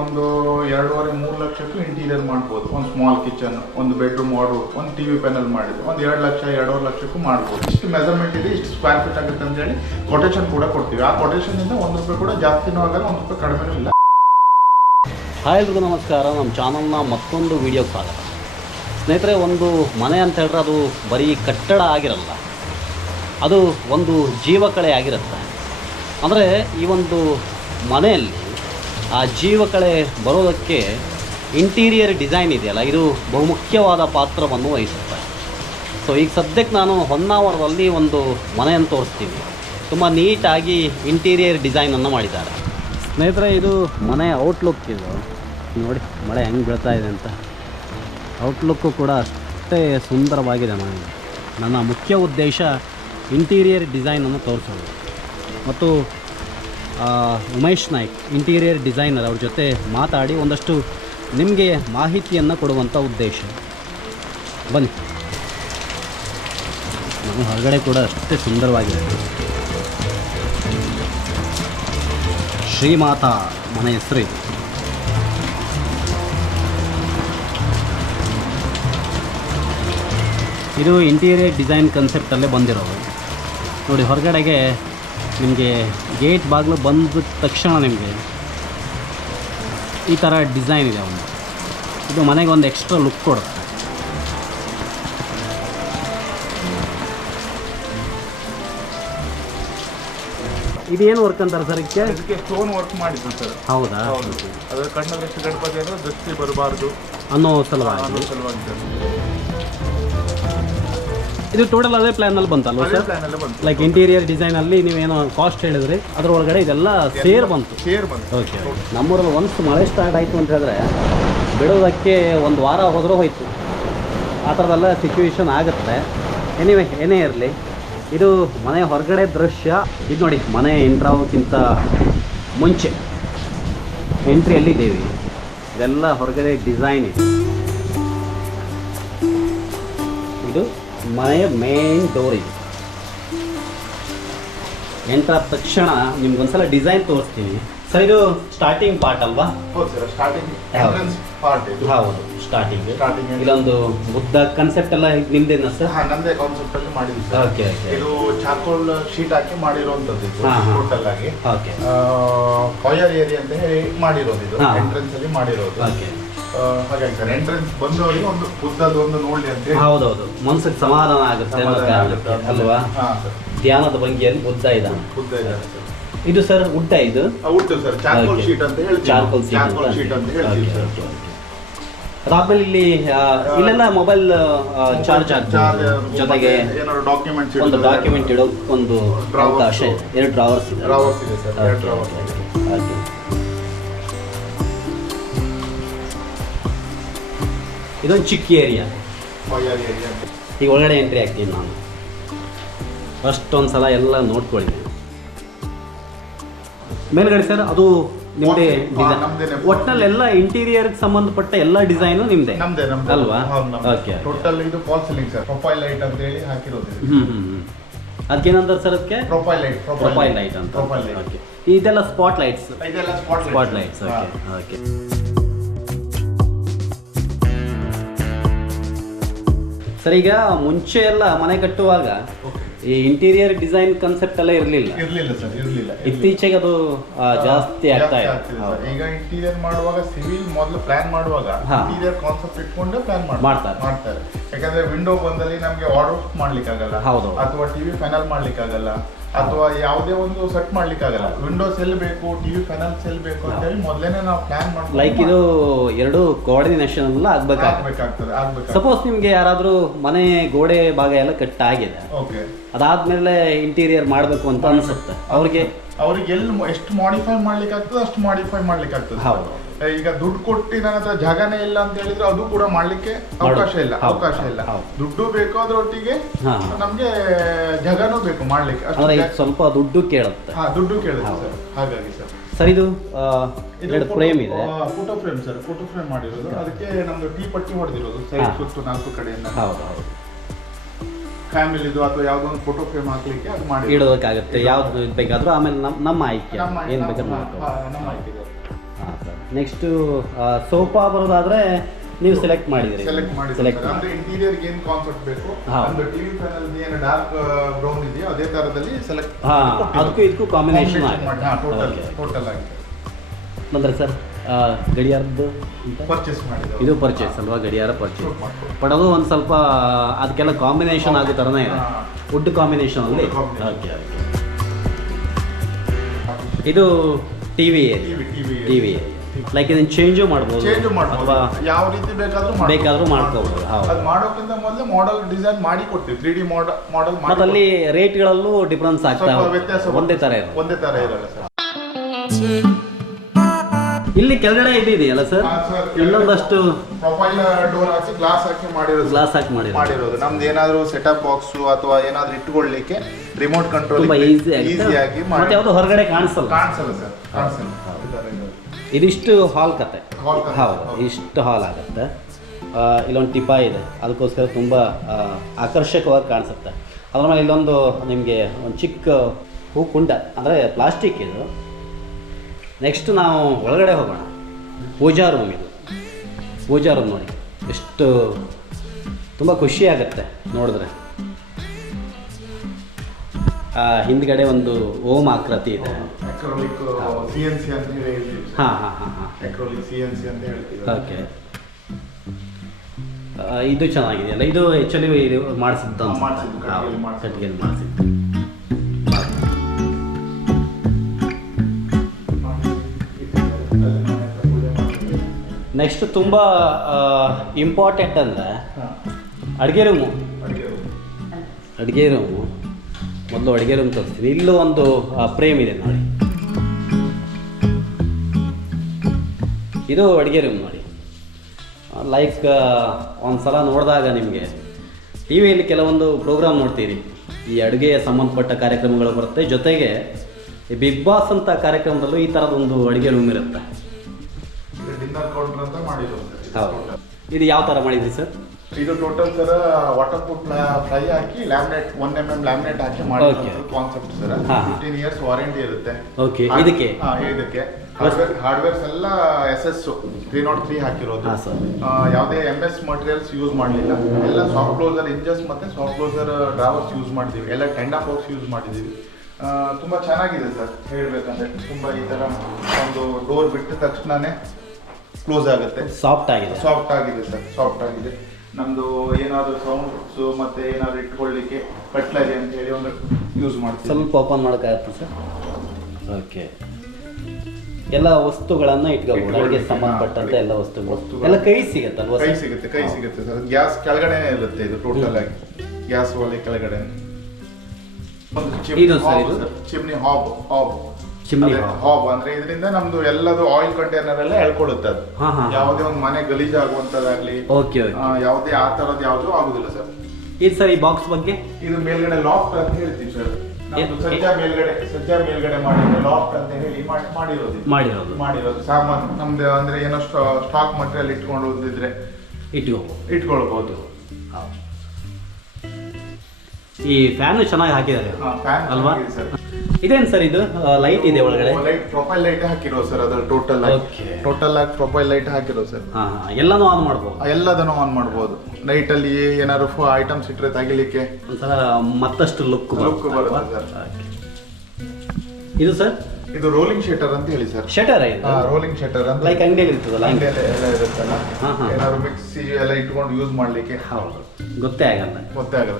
ಒಂದು 2.5-3 ಲಕ್ಷಕ್ಕೂ ಇಂಟೀರಿಯರ್ ಮಾಡ್ಬೋದು. ಒಂದು ಸ್ಮಾಲ್ ಕಿಚನ್, ಒಂದು ಬೆಡ್ರೂಮ್ ವಾರ್ಡ್ರೋಬ್, ಒಂದು ಟಿವಿ ಪ್ಯಾನಲ್ ಮಾಡಿದ್ರೆ ಒಂದು 2 ಲಕ್ಷ 2.5 ಲಕ್ಷಕ್ಕೂ ಮಾಡ್ಬೋದು. ಇಷ್ಟು ಮೆಜರ್ಮೆಂಟ್ ಇದೆ, ಇಷ್ಟು ಸ್ಕ್ವೇರ್ ಫೀಟ್ ಆಗುತ್ತೆ ಅಂತ ಹೇಳಿ ಕೊಟೇಶನ್ ಕೂಡ ಕೊಡ್ತೀವಿ. ಆ ಕೊಟೇಶನ್ ಇಂದ 1 ರೂಪಾಯಿ ಕೂಡ ಜಾಸ್ತಿನೂ ಆಗಲ್ಲ, 1 ರೂಪಾಯಿ ಕಡಿಮೆನೂ ಇಲ್ಲ. ಹಾಯ್ ಎಲ್ರಿಗೂ ನಮಸ್ಕಾರ. ನಮ್ಮ ಚಾನಲ್ನ ಮತ್ತೊಂದು ವಿಡಿಯೋಗೆ ಸ್ವಾಗತ. ಸ್ನೇಹಿತರೆ, ಒಂದು ಮನೆ ಅಂತ ಹೇಳಿದ್ರೆ ಅದು ಬರೀ ಕಟ್ಟಡ ಆಗಿರಲ್ಲ, ಅದು ಒಂದು ಜೀವಕಳೆ ಆಗಿರುತ್ತೆ. ಅಂದರೆ ಈ ಒಂದು ಮನೆಯಲ್ಲಿ ಆ ಜೀವಕಳೆ ಬರೋದಕ್ಕೆ ಇಂಟೀರಿಯರ್ ಡಿಸೈನ್ ಇದೆಯಲ್ಲ, ಇದು ಬಹುಮುಖ್ಯವಾದ ಪಾತ್ರವನ್ನು ವಹಿಸುತ್ತೆ. ಸೊ ಈಗ ಸದ್ಯಕ್ಕೆ ನಾನು ಹೊನ್ನಾವರದಲ್ಲಿ ಒಂದು ಮನೆಯನ್ನು ತೋರಿಸ್ತೀನಿ. ತುಂಬ ನೀಟಾಗಿ ಇಂಟೀರಿಯರ್ ಡಿಸೈನನ್ನು ಮಾಡಿದ್ದಾರೆ. ಸ್ನೇಹಿತರೆ, ಇದು ಮನೆ ಔಟ್ಲುಕ್. ಇದು ನೋಡಿ ಮಳೆ ಹೆಂಗೆ ಬೀಳ್ತಾ ಇದೆ ಅಂತ. ಔಟ್ಲುಕ್ಕು ಕೂಡ ಅಷ್ಟೇ ಸುಂದರವಾಗಿದೆ ಮನೆ. ನನ್ನ ಮುಖ್ಯ ಉದ್ದೇಶ ಇಂಟೀರಿಯರ್ ಡಿಸೈನನ್ನು ತೋರಿಸೋದು ಮತ್ತು ಉಮೇಶ್ ನಾಯ್ಕ್ ಇಂಟೀರಿಯರ್ ಡಿಸೈನರ್ ಅವ್ರ ಜೊತೆ ಮಾತಾಡಿ ಒಂದಷ್ಟು ನಿಮಗೆ ಮಾಹಿತಿಯನ್ನು ಕೊಡುವಂಥ ಉದ್ದೇಶ. ಬನ್ನಿ, ನಮ್ಮ ಹೊರಗಡೆ ಕೂಡ ಅಷ್ಟೇ ಸುಂದರವಾಗಿದೆ. ಶ್ರೀಮಾತಾ ಮನೆ ಹೆಸರು ಇದು. ಇದು ಇಂಟೀರಿಯರ್ ಡಿಸೈನ್ ಕನ್ಸೆಪ್ಟಲ್ಲೇ ಬಂದಿರೋದು. ನೋಡಿ, ಹೊರಗಡೆಗೆ ನಿಮಗೆ ಗೇಟ್ ಬಾಗಿಲು ಬಂದ ತಕ್ಷಣ ನಿಮಗೆ ಈ ಥರ ಡಿಸೈನ್ ಇದೆ ಒಂದು. ಇದು ಮನೆಗೆ ಒಂದು ಎಕ್ಸ್ಟ್ರಾ ಲುಕ್ ಕೊಡುತ್ತೆ. ಇದೇನು ವರ್ಕ್ ಅಂತಾರೆ ಸರ್? ಇದಕ್ಕೆ ಸ್ಟೋನ್ ವರ್ಕ್ ಮಾಡಿದ್ದು ಸರ್. ಹೌದಾ? ಅದರ ಕಣ್ಣದಷ್ಟು ಗಣಪತಿ ಅಂದರೆ ದೃಷ್ಟಿ ಬರಬಾರ್ದು ಅನ್ನೋ ಸಲುವಾಗಿ ಇದು ಟೋಟಲ್ ಅದೇ ಪ್ಲ್ಯಾನಲ್ಲಿ ಬಂತಲ್ವ ಸರ್? ಲೈಕ್ ಇಂಟೀರಿಯರ್ ಡಿಸೈನಲ್ಲಿ ನೀವೇನೋ ಕಾಸ್ಟ್ ಹೇಳಿದ್ರಿ, ಅದ್ರ ಒಳಗಡೆ ಇದೆಲ್ಲ ಸೇರ್ ಬಂತು. ಓಕೆ. ನಮ್ಮೂರಲ್ಲಿ ಒನ್ಸ್ ಮಳೆ ಸ್ಟಾರ್ಟ್ ಆಯಿತು ಅಂತ ಹೇಳಿದ್ರೆ ಬಿಡೋದಕ್ಕೆ 1 ವಾರ ಹೋದರೂ ಹೋಯ್ತು. ಆ ಥರದೆಲ್ಲ ಸಿಚುವೇಶನ್ ಆಗುತ್ತೆ. ಎನಿವೆ, ಏನೇ ಇರಲಿ, ಇದು ಮನೆ ಹೊರಗಡೆ ದೃಶ್ಯ. ಇದು ನೋಡಿ, ಮನೆ ಎಂಟ್ರಾಗೋಕ್ಕಿಂತ ಮುಂಚೆ ಎಂಟ್ರಿಯಲ್ಲಿದ್ದೀವಿ. ಇದೆಲ್ಲ ಹೊರಗಡೆ ಡಿಸೈನ್ ಇದೆ. ಇದು ಮನೆಯ ಮೇನ್ ಡೋರ್. ಇದು ಎಂಟ್ರಾದ ತಕ್ಷಣ ನಿಮ್ಗೊಂದ್ಸಲ ಡಿಸೈನ್ ತೋರಿಸ್ತೀನಿ ಸರ್. ಇದು ಸ್ಟಾರ್ಟಿಂಗ್ ಪಾರ್ಟ್ ಅಲ್ವಾ? ಹೌದು ಸರ್, ಸ್ಟಾರ್ಟಿಂಗ್ ಎಂಟ್ರನ್ಸ್ ಪಾರ್ಟ್ ಇದು. ಹೌದು, ಸ್ಟಾರ್ಟಿಂಗ್. ಇಲ್ಲೊಂದು ಬುದ್ಧ ಕಾನ್ಸೆಪ್ಟ್ ಎಲ್ಲ ನಿಮ್ದೇನಾ ಸರ್? ನಮ್ಮದೇ ಕಾನ್ಸೆಪ್ಟ್ ಅಲ್ಲಿ ಮಾಡಿದ್ವಿ ಸರ್. ಓಕೆ. ಇದು ಚಾರ್ಕೋಲ್ ಶೀಟ್ ಹಾಕಿ ಮಾಡಿರುವಂತದ್ದು ಇದು ಟೋಟಲ್ ಆಗಿ. ಓಕೆ. ಫೈರ್ ಏರಿಯಾ ಅಂತ ಹೇಳಿ ಮಾಡಿರೋದು ಇದು, ಎಂಟ್ರೆನ್ಸ್ ಅಲ್ಲಿ ಮಾಡಿರೋದು. ಓಕೆ. ಹಾಗಾಗಿ ಸರ್, ಎಂಟ್ರೆನ್ಸ್ ಬಂದವರಿಗೆ ಒಂದು ಬುದ್ಧದ ಒಂದು ನೋಡ್ಲಿ ಅಂತ ಹೇಳಿ. ಹೌದೌದು, ಮನಸ್ಸಿಗೆ ಸಮಾಧಾನ ಆಗುತ್ತೆ ಅಲ್ವಾ? ಧ್ಯಾನದ ಭಂಗಿಯಲ್ಲಿ ಬುದ್ಧ ಇದ್ದಾನೆ. ಇದು ಸರ್ ವುಡ್, ಇದು ವುಡ್ ಸರ್, ಚಾರ್ಕೋಲ್ ಶೀಟ್ ಅಂತ ಹೇಳ್ತೀವಿ. ಚಾರ್ಕೋಲ್ ಶೀಟ್ ಅಂತ ಹೇಳ್ತೀವಿ ಸರ್. ಅದಾದ್ಮೇಲೆ ಇಲ್ಲೆಲ್ಲ ಮೊಬೈಲ್ ಚಾರ್ಜ್ ಆಗ್ತದೆ, ಜೊತೆಗೆ ಒಂದು ಡಾಕ್ಯುಮೆಂಟ್ ಇಡೋ ಒಂದು ಅವಕಾಶ ಇದೆ. 2 ಡ್ರಾವರ್ಸ್ ಇದೆ ಸರ್. 2 ಡ್ರಾವರ್ಸ್ ಇದೆ. ಇದೊಂದು ಚಿಕ್ಕ ಏರಿಯಾ. ಈಗ ಒಳಗಡೆ ಎಂಟ್ರಿ ಆಗ್ತೀನಿ ನಾನು. ಫಸ್ಟ್ ಒಂದ್ಸಲ ಎಲ್ಲ ನೋಡ್ಕೊಳ್ಳಿ. ಮೇಲ್ಗಡೆ ಸರ್ ಅದು ನಿಮ್ದೇ ಡಿಸೈನ್? ಒಟ್ಟಿನಲ್ಲಿ ಎಲ್ಲ ಇಂಟೀರಿಯರ್ಗೆ ಸಂಬಂಧಪಟ್ಟ ಎಲ್ಲ ಡಿಸೈನು ನಿಮ್ದೇ ಅಲ್ವಾ? ಓಕೆ. ಟೋಟಲ್ ಇದು fall ceiling sir. Profile light ಅಂತ ಹೇಳಿ ಹಾಕಿರೋದು. ಅದಕ್ಕೇನಂತಾರೆ ಸರ್? ಅದಕ್ಕೆ ಪ್ರೊಫೈಲ್ ಲೈಟ್ ಅಂತ. ಓಕೆ. ಇದೆಲ್ಲ ಸ್ಪಾಟ್ ಲೈಟ್ಸ್. ಇದೆಲ್ಲ ಸ್ಪಾಟ್ ಲೈಟ್ಸ್. ಓಕೆ. ಸರ್, ಈಗ ಮುಂಚೆ ಎಲ್ಲ ಮನೆ ಕಟ್ಟುವಾಗ ಈ ಇಂಟೀರಿಯರ್ ಡಿಸೈನ್ ಕಾನ್ಸೆಪ್ಟ್ ಎಲ್ಲ ಇರಲಿಲ್ಲ ಸರ್, ಇರಲಿಲ್ಲ. ಇತ್ತೀಚೆಗೆ ಅದು ಜಾಸ್ತಿ ಆಗ್ತಾ ಇದೆ. ಈಗ ಇಂಟೀರಿಯರ್ ಮಾಡುವಾಗ ಸಿವಿಲ್ ಮೊದಲು ಪ್ಲಾನ್ ಮಾಡುವಾಗ ಇಂಟೀರಿಯರ್ ಕಾನ್ಸೆಪ್ಟ್ ಇಟ್ಕೊಂಡು ಪ್ಲಾನ್ ಮಾಡ್ತಾರೆ. ಯಾಕಂದ್ರೆ ವಿಂಡೋ ಬಂದಲ್ಲಿ ನಮಗೆ ವಾರ್ಡ್ರೋಬ್ ಮಾಡ್ಲಿಕ್ಕೆ ಆಗಲ್ಲ, ಅಥವಾ ಟಿವಿ ಪ್ಯಾನಲ್ ಮಾಡ್ಲಿಕ್ಕೆ ಆಗಲ್ಲ, ಅಥವಾ ಯಾವುದೇ ಒಂದು ಸೆಟ್ ಮಾಡ್ಲಿಕ್ಕೆ ಆಗಲ್ಲ. ವಿಂಡೋಸ್ ಎಲ್ಲಿ ಬೇಕು, ಟಿವಿ ಪ್ಯಾನಲ್ಸ್ ಎಲ್ಲಿ ಬೇಕು ಅಂತ ಹೇಳಿ ಮೊದಲೇನೆ ನಾವು ಪ್ಲಾನ್ ಮಾಡ್ತೀವಿ. ಲೈಕ್ ಇದು 2 ಕೋಆರ್ಡಿನೇಷನ್ ಎಲ್ಲ ಆಗ್ಬೇಕಾಗ್ತದೆ. ಸಪೋಸ್ ನಿಮ್ಗೆ ಯಾರಾದ್ರೂ ಮನೆ ಗೋಡೆ ಭಾಗ ಎಲ್ಲ ಕಟ್ಟಾಗಿದೆ, ಅದಾದ್ಮೇಲೆ ಇಂಟೀರಿಯರ್ ಮಾಡ್ಬೇಕು ಅಂತ ಅನ್ಸುತ್ತೆ, ಅವ್ರಿಗೆ ಎಲ್ಲಿ ಎಷ್ಟು ಮಾಡಿಫೈ ಮಾಡ್ಲಿಕ್ಕೆ ಆಗ್ತದೆ ಅಷ್ಟು ಮಾಡಿಫೈ ಮಾಡ್ಲಿಕ್ಕೆ ಆಗ್ತದೆ. ಈಗ ದುಡ್ಡು ಕೊಟ್ಟು ನನ್ನ ಹತ್ರ ಜಾಗನೇ ಇಲ್ಲ ಅಂತ ಹೇಳಿದ್ರೆ ಅದು ಕೂಡ ಮಾಡ್ಲಿಕ್ಕೆ ಅವಕಾಶ ಇಲ್ಲ. ದುಡ್ಡು ಬೇಕು, ಅದರೊಟ್ಟಿಗೆ ನಮ್ಗೆ ಜಾಗನೂ ಬೇಕು ಮಾಡ್ಲಿಕ್ಕೆ. ಸ್ವಲ್ಪ ದುಡ್ಡು ಕೇಳುತ್ತೆ. ದುಡ್ಡು ಕೇಳುತ್ತೆ ಸರ್. ಹಾಗಾಗಿ ಸರ್ ಇದು ಫ್ರೇಮ್ ಇದೆ, photo frame sir. Photo frame ಮಾಡಿರೋದು. ಅದಕ್ಕೆ ನಮ್ದು ಟೀ ಪಟ್ಟಿ ಹೊಡೆದಿರೋದು ಸೈಡ್ ಸುತ್ತು 4 ಕಡೆಯಿಂದ. ಫ್ಯಾಮಿಲಿದು ಅಥವಾ ಯಾವುದೊಂದು ಫೋಟೋ ಫ್ರೇಮ್ ಹಾಕ್ಲಿಕ್ಕೆ ಅದು ಮಾಡಿ ಇಡೋದಕ್ಕಾಗುತ್ತೆ. ಯಾವ್ದು ಬೇಕಾದ್ರೂ ಆಮೇಲೆ ನಮ್ಮ ಆಯ್ಕೆ ಏನು ಬೇಕಾದ್ರೂ ನಮ್ಮ ಆಯ್ಕೆ. ಹಾಂ ಸರ್. ನೆಕ್ಸ್ಟು ಸೋಫಾ ಬರೋದಾದರೆ ನೀವು ಸೆಲೆಕ್ಟ್ ಮಾಡಿದಿರಿ. ಸೆಲೆಕ್ಟ್ ಅಂದ್ರೆ ಇಂಟೀರಿಯರ್ ಏನು ಕಾನ್ಸೆಪ್ಟ್ ಬೇಕು, ಒಂದು ಟಿವಿ ಪ್ಯಾನಲ್ ಏನು ಡಾರ್ಕ್ ಬ್ರೌನ್ ಇದೆಯೋ ಅದೇ ತರದಲ್ಲಿ ಸೆಲೆಕ್ಟ್. ಅದಕ್ಕೂ ಇದಕ್ಕೂ ಕಾಂಬಿನೇಷನ್ ಟೋಟಲ್ ಆಗಿ. ನಂತರ ಸರ್ ಗಡಿಯಾರದ್ದು ಪರ್ಚೇಸ್ ಮಾಡಿದ್ರು. ಇದು ಪರ್ಚೇಸ್ ಅಲ್ವಾ, ಗಡಿಯಾರ ಪರ್ಚೇಸ್. ಬಟ್ ಅದು ಒಂದು ಸ್ವಲ್ಪ ಅದಕ್ಕೆಲ್ಲ ಕಾಂಬಿನೇಷನ್ ಆಗೋ ಥರನೇ ಇದೆ, ವುಡ್ ಕಾಂಬಿನೇಷನಲ್ಲಿ. Okay okay. ಇದು ಟಿವಿ ಲೈಕ್ ಇದನ್ನು ಚೇಂಜು ಮಾಡ್ಬೋದು ಅಥವಾ ಯಾವ ರೀತಿ ಬೇಕಾದರೂ ಮಾಡ್ಕೋಬೋದು. ಅದು ಮಾಡೋಕ್ಕಿಂತ ಮೊದಲು ಮಾಡೆಲ್ ಡಿಸೈನ್ ಮಾಡಿ ಕೊಡ್ತೀವಿ, 3D ಮಾಡೆಲ್. ಮತ್ತು ಅಲ್ಲಿ ರೇಟ್ಗಳಲ್ಲೂ ಡಿಫ್ರೆನ್ಸ್ ಆಗ್ತಾ ವ್ಯತ್ಯಾಸ ಒಂದೇ ಥರ ಇರಲ್ಲ ಸರ್. ಇಲ್ಲಿ ಕೆಳಗಡೆ ಇದೆಯಲ್ಲ ಸರ್, ಇನ್ನೊಂದಷ್ಟು ಪ್ರೊಫೈಲ್ ಡೋರ್ ಹಾಕಿ ಗ್ಲಾಸ್ ಹಾಕಿ ಮಾಡಿರೋದು. ನಮ್ದು ಏನಾದರೂ ಸೆಟಪ್ ಬಾಕ್ಸ್ ಅಥವಾ ಏನಾದರೂ ಇಟ್ಕೊಳ್ಳಿಕ್ಕೆ ರಿಮೋಟ್ ಕಂಟ್ರೋಲ್ ತುಂಬಾ ಈಸಿಯಾಗಿ ಮತ್ತೆ ಯಾವುದು ಹೊರಗಡೆ ಕಾಣಿಸಲ್ಲ ಸರ್. ಇದಿಷ್ಟು ಹಾಲ್ ಕತೆ. ಹೌದು, ಇಷ್ಟು ಹಾಲ್ ಆಗುತ್ತೆ. ಇಲ್ಲೊಂದು ಟಿಪ ಇದೆ, ಅದಕ್ಕೋಸ್ಕರ ತುಂಬ ಆಕರ್ಷಕವಾಗಿ ಕಾಣಿಸುತ್ತೆ. ಅದ್ರ ಮೇಲೆ ಇಲ್ಲೊಂದು ನಿಮಗೆ ಒಂದು ಚಿಕ್ಕ ಹೂಕುಂಡ, ಅಂದರೆ ಪ್ಲಾಸ್ಟಿಕ್ ಇದು. ನೆಕ್ಸ್ಟ್ ನಾವು ಒಳಗಡೆ ಹೋಗೋಣ. ಪೂಜಾ ರೂಮ್ ಇದು. ಪೂಜಾ ರೂಮ್ ನೋಡಿ ಎಷ್ಟು ತುಂಬ ಖುಷಿ ಆಗುತ್ತೆ ನೋಡಿದ್ರೆ. ಹಿಂದ್ಗಡೆ ಒಂದು ಓಂ ಆಕೃತಿ ಇದೆ. ಓಕೆ, ಇದು ಚೆನ್ನಾಗಿದೆಯಲ್ಲ. ಇದು ಆ್ಯಕ್ಚುಲಿ ಇದು ಮಾಡಿಸಿದ್ದು ಕಟ್ಟಿಗೆಯಲ್ಲಿ ಮಾಡಿಸಿದ್ದು. ನೆಕ್ಸ್ಟ್ ತುಂಬ ಇಂಪಾರ್ಟೆಂಟ್ ಅಂದರೆ ಅಡುಗೆ ರೂಮು. ಮೊದಲು ಅಡುಗೆ ರೂಮ್ ತೋರಿಸ್ತೀನಿ. ಇಲ್ಲೂ ಒಂದು ಫ್ರೇಮ್ ಇದೆ ನೋಡಿ, ಇದು ಅಡುಗೆ ರೂಮ್ ನೋಡಿ. ಲೈಕ್ ಒಂದು ಸಲ ನೋಡಿದಾಗ ನಿಮಗೆ ಟಿ ವಿಯಲ್ಲಿ ಕೆಲವೊಂದು ಪ್ರೋಗ್ರಾಮ್ ನೋಡ್ತೀರಿ, ಈ ಅಡುಗೆಯ ಸಂಬಂಧಪಟ್ಟ ಕಾರ್ಯಕ್ರಮಗಳು ಬರುತ್ತೆ. ಜೊತೆಗೆ ಈ ಬಿಗ್ ಬಾಸ್ ಅಂತ ಕಾರ್ಯಕ್ರಮದಲ್ಲೂ ಈ ಥರದೊಂದು ಅಡುಗೆ ರೂಮ್ ಇರುತ್ತೆ. ಹೌದು. ಇದು ಯಾವ ಥರ ಮಾಡಿದ್ರಿ ಸರ್? ಇದು total sir water proof ply ಹಾಕಿ ಲ್ಯಾಮಿನೇಟ್ 1 mm ಲ್ಯಾಮಿನೇಟ್ ಹಾಕಿ ಮಾಡಿರೋ ಕಾನ್ಸೆಪ್ಟ್ ಸರ್. 15 years ವಾರಂಟಿ ಇರುತ್ತೆ. ಓಕೆ, ಇದಕ್ಕೆ ಹಾರ್ಡ್ವೇರ್ಸ್ ಎಲ್ಲ SS 303 ಹಾಕಿರೋದು. ಯಾವುದೇ MS ಮಟೀರಿಯಲ್ಸ್ ಯೂಸ್ ಮಾಡಲಿಲ್ಲ. ಎಲ್ಲ ಸಾಫ್ಟ್ ಕ್ಲೋಸರ್ ಇಂಜಸ್ ಮತ್ತೆ ಸಾಫ್ಟ್ ಕ್ಲೋಸರ್ ಡ್ರಾವರ್ಸ್ ಯೂಸ್ ಮಾಡಿದ್ದೀವಿ. ಎಲ್ಲ ಟೆಂಡಾ ಬಾಕ್ಸ್ ಯೂಸ್ ಮಾಡಿದ್ದೀವಿ. ತುಂಬ ಚೆನ್ನಾಗಿದೆ ಸರ್ ಹೇಳ್ಬೇಕಂದ್ರೆ. ತುಂಬ ಈ ಥರ ಒಂದು ಡೋರ್ ಬಿಟ್ಟ ತಕ್ಷಣನೇ ಕ್ಲೋಸ್ ಆಗುತ್ತೆ. ಸಾಫ್ಟ್ ಆಗಿದೆ ಸರ್. ನಮ್ದು ಏನಾದರೂ ಸೌಂಡ್ಸ್ ಮತ್ತೆ ಏನಾದ್ರು ಇಟ್ಕೊಳ್ಳಿಕ್ಕೆ ಕಟ್ಲರಿ ಅಂತ ಹೇಳಿ ಒಂದು ಯೂಸ್ ಮಾಡ್ತೀವಿ. ಸ್ವಲ್ಪ ಓಪನ್ ಮಾಡೋಕ್ಕಾಗತ್ತೆ ಸರ್. ಓಕೆ, ಎಲ್ಲ ವಸ್ತುಗಳನ್ನು ಇಟ್ಕೋಬಹುದು. ಅಡುಗೆ ಸಂಬಂಧಪಟ್ಟಂತೆ ಎಲ್ಲ ವಸ್ತುಗಳು ಎಲ್ಲ ಕೈ ಸಿಗುತ್ತಲ್ವಾ? ಕೈ ಸಿಗುತ್ತೆ ಸರ್. ಗ್ಯಾಸ್ ಕೆಳಗಡೆನೇ ಇರುತ್ತೆ ಇದು ಟೋಟಲ್ ಆಗಿ. ಗ್ಯಾಸ್ ಒಲೆ ಕೆಳಗಡೆ ಚಿಮ್ನಿ ಹಾಬ್ ಅಂದ್ರೆ ಇದರಿಂದ ನಮ್ದು ಎಲ್ಲದು ಆಯಿಲ್ ಕಂಟೈನರ್ ಎಲ್ಲ ಎಳ್ಕೊಳ್ಳುತ್ತೆ. ಅದು ಯಾವುದೇ ಒಂದು ಮನೆ ಗಲೀಜ್ ಆಗುವಂತದಾಗ್ಲಿ ಯಾವುದೇ ಆ ತರದ್ ಯಾವ್ದು ಆಗುದಿಲ್ಲ ಸರ್. ಇದು ಸರ್ ಈ ಬಾಕ್ಸ್ ಬಗ್ಗೆ ಇದು ಮೇಲ್ಗಡೆ ಲಾಫ್ಟ್ ಅಂತ ಹೇಳ್ತೀವಿ ಸರ್. ಸಜ್ಜಾ ಮೇಲ್ಗಡೆ ಮಾಡಿರೋ ಲಾಫ್ಟ್ ಅಂತ ಹೇಳಿ ಮಾಡಿರೋದು ಸಾಮಾನು ನಮ್ದು ಅಂದ್ರೆ ಏನೋ ಸ್ಟಾಕ್ ಮಟೀರಿಯಲ್ ಇಟ್ಕೊಂಡು ಹೋದಿದ್ರೆ ಇಟ್ಕೊಳ್ಬಹುದು. ಈ ಫ್ಯಾನ್ ಚೆನ್ನಾಗಿ ಹಾಕಿದ್ದಾರೆ ಅಲ್ವಾ? ಇದೇನು ಸರ್ ಇದು ಲೈಟ್ ಇದೆ ಒಳಗಡೆ? ಲೈಟ್ ಪ್ರೊಫೈಲ್ ಲೈಟ್ ಹಾಕಿರೋ ಸರ್. ಅದು ಟೋಟಲ್ ಆಗಿ ಪ್ರೊಫೈಲ್ ಲೈಟ್ ಹಾಕಿರೋ ಸರ್. ಎಲ್ಲಾನು ಆನ್ ಮಾಡ್ಬೋದು. ಎಲ್ಲದನ್ನು ಆನ್ ಮಾಡ್ಬೋದು. ನೈಟ್ ಅಲ್ಲಿ ಏನಾದ್ರು ಐಟಮ್ಸ್ ಇಟ್ಟರೆ ತೆಗಿಲಿಕ್ಕೆ ಒಂಥರ ಮತ್ತಷ್ಟು ಲುಕ್ ಬರುತ್ತೆ ಸರ್. ಇದು ಸರ್ ಇದು ರೋಲಿಂಗ್ ಶಟರ್ ಅಂತ ಹೇಳಿ ಸರ್. ಶಟರ್ ರೋಲಿಂಗ್ ಶಟರ್ ಅಂತ ಲೈಕ್ ಅಂಗಡಿಯಲ್ಲಿ ಇರ್ತದಲ್ಲ, ಎಲ್ಲ ಇರುತ್ತಲ್ಲ. ಏನಾದ್ರು ಮಿಕ್ಸಿ ಎಲ್ಲ ಇಟ್ಕೊಂಡು ಯೂಸ್ ಮಾಡ್ಲಿಕ್ಕೆ ಗೊತ್ತೇ ಆಗಲ್ಲ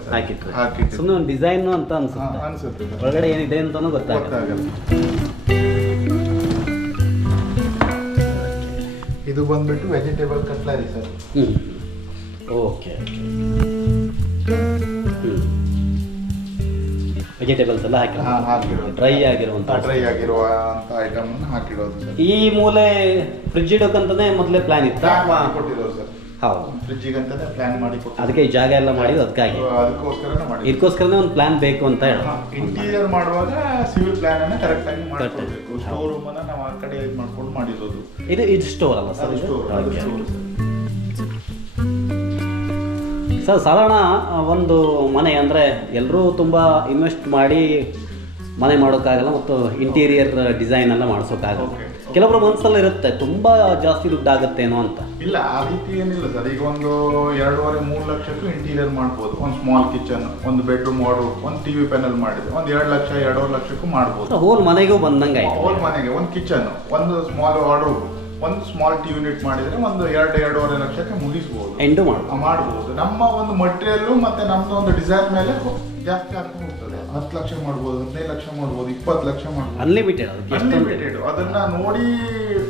ಸರ್. ಹಾಕಿತ್ತು ಸುಮ್ಮನೆ ಒಂದು ಡಿಸೈನ್ ಅಂತ ಅನ್ಸುತ್ತೆ. ಒಳಗಡೆ ಏನಿದೆ ಅಂತಾನು ಗೊತ್ತಾಗಲ್ಲ. ಇದು ಬಂದ್ಬಿಟ್ಟು vegetable cutlery sir. Okay, vegetables ಎಲ್ಲ ಹಾಕಿರೋದು ಡ್ರೈ ಆಗಿರುವಂತ ಐಟಮ್ ಹಾಕಿರೋದು ಸರ್. ಈ ಮೂಲೆ ಫ್ರಿಡ್ಜ್ ಇಡೋಕಂತಾನೆ ಮೊದಲೇ ಪ್ಲಾನ್ ಇತ್ತು ಕೊಟ್ಟಿರೋದು ಸರ್. ಹೌದು, ಫ್ರಿಡ್ಜಿಗೆ ಅಂತಾನೆ ಪ್ಲಾನ್ ಮಾಡಿ ಕೊಟ್ಟು ಅದಕ್ಕೆ ಈ ಜಾಗ ಎಲ್ಲ ಮಾಡಿದ್ದು ಅದಕ್ಕಾಗಿ. ಇದಕ್ಕೋಸ್ಕರನೇ ಒಂದು ಪ್ಲಾನ್ ಬೇಕು ಅಂತ ಹೇಳಿ ಇಂಟೀರಿಯರ್ ಮಾಡುವಾಗ ಸಿವಿಲ್ ಪ್ಲಾನ್ ಅನ್ನ ಕರೆಕ್ಟ್ ಆಗಿ ಮಾಡ್ಕೊಳ್ಬೇಕು. ಸ್ಟೋರ್ ರೂಮ್ ಅನ್ನ ನಾವು ಆ ಕಡೆ ಇದು ಮಾಡ್ಕೊಂಡು ಮಾಡಿರೋದು. ಇದು ಸ್ಟೋರ್ ಅಲ್ಲ ಸರ್? ಸರ್ ಸಾಧಾರಣ ಒಂದು ಮನೆ ಅಂದರೆ ಎಲ್ಲರೂ ತುಂಬ ಇನ್ವೆಸ್ಟ್ ಮಾಡಿ ಮನೆ ಮಾಡೋಕ್ಕಾಗಲ್ಲ ಮತ್ತು ಇಂಟೀರಿಯರ್ ಡಿಸೈನ್ ಎಲ್ಲ ಮಾಡಿಸೋಕ್ಕಾಗಲ್ಲ. ಕೆಲವರ ಮನಸ್ಸಲ್ಲಿ ಇರುತ್ತೆ ತುಂಬಾ ಜಾಸ್ತಿ ದುಡ್ಡು ಆಗುತ್ತೇನೋ ಅಂತ. ಇಲ್ಲ, ಆ ರೀತಿ ಏನಿಲ್ಲ ಸರ್. ಈಗ ಒಂದು 2.5-3 ಲಕ್ಷಕ್ಕೂ ಇಂಟೀರಿಯರ್ ಮಾಡ್ಬೋದು. ಒಂದು ಸ್ಮಾಲ್ ಕಿಚನ್, ಒಂದು ಬೆಡ್ರೂಮ್ ವಾರ್ಡ್ರೋಬ್, ಒಂದು ಟಿವಿ ಪ್ಯಾನಲ್ ಮಾಡಿದ್ರೆ ಒಂದು 2 ಲಕ್ಷ 2.5 ಲಕ್ಷಕ್ಕೂ ಮಾಡ್ಬೋದು. ಹೋಲ್ ಮನೆಗೂ ಬಂದಂಗೆ ಆಯ್ತು. ಹೋಲ್ ಮನೆಗೆ ಒಂದು ಕಿಚನ್, ಒಂದು ಸ್ಮಾಲ್ ವಾರ್ಡ್ರೋಬ್, ಒಂದು ಸ್ಮಾಲ್ ಟಿವಿ ಯೂನಿಟ್ ಮಾಡಿದ್ರೆ ಒಂದು 2-2.5 ಲಕ್ಷಕ್ಕೆ ಮುಗಿಸ್ಬೋದು, ಎಂಡು ಮಾಡ್ಬೋದು. ನಮ್ಮ ಒಂದು ಮಟೀರಿಯಲ್ ಮತ್ತೆ ನಮ್ದು ಒಂದು ಡಿಸೈನ್ ಮೇಲೆ ಜಾಸ್ತಿ ಆಗ್ತಾ ಹೋಗ್ತದೆ. 10 ಲಕ್ಷ ಮಾಡ್ಬೋದು, 15 ಲಕ್ಷ ಮಾಡ್ಬೋದು, 20 ಲಕ್ಷ ಮಾಡ್ಬೋದು. ಅನ್ಲಿಮಿಟೆಡ್. ಅದನ್ನ ನೋಡಿ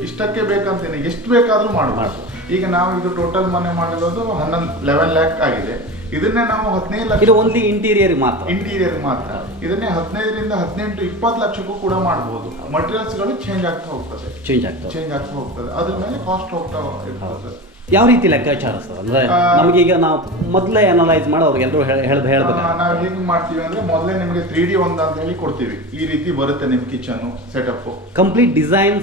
ಇಷ್ಟಕ್ಕೆ ಬೇಕಂತೇನೆ ಎಷ್ಟು ಬೇಕಾದ್ರೂ ಮಾಡ್ಬೋದು. ಈಗ ನಾವು ಇದು ಟೋಟಲ್ ಮನೆ ಮಾಡಿರೋದು 11 ಲ್ಯಾಕ್ ಆಗಿದೆ. ಇದನ್ನೇ ನಾವು 15 ಲಕ್ಷ, ಇದು ಓನ್ಲಿ ಇಂಟೀರಿಯರ್ ಮಾತ್ರ. ಇದನ್ನೇ 15ರಿಂದ 18-20 ಲಕ್ಷಕ್ಕೂ ಕೂಡ ಮಾಡ್ಬೋದು. ಮಟೀರಿಯಲ್ಸ್ಗಳು ಚೇಂಜ್ ಆಗ್ತಾ ಹೋಗ್ತದೆ. ಅದ್ರ ಮೇಲೆ ಕಾಸ್ಟ್ ಹೋಗ್ತಾ ಇರ್ತದೆ. ಯಾವ ರೀತಿ ಲೆಕ್ಕಾಚಾರ ಸರ್? ಅಂದ್ರೆ ನಮಗೀಗ ನಾವು ಮೊದಲೇ ಅನಲೈಸ್ ಮಾಡಿ ಅವ್ರಿಗೆಲ್ಲರೂ ಹೇಳ್ಬೇಕು. ನಾವು ಹೇಗೆ ಮಾಡ್ತೀವಿ ಅಂದ್ರೆ ಮೊದಲೇ ನಿಮಗೆ 3D ಒಂದು ಅಂತ ಹೇಳಿ ಕೊಡ್ತೀವಿ. ಈ ರೀತಿ ಬರುತ್ತೆ ನಿಮ್ ಕಿಚನ್ ಸೆಟಪ್, ಕಂಪ್ಲೀಟ್ ಡಿಸೈನ್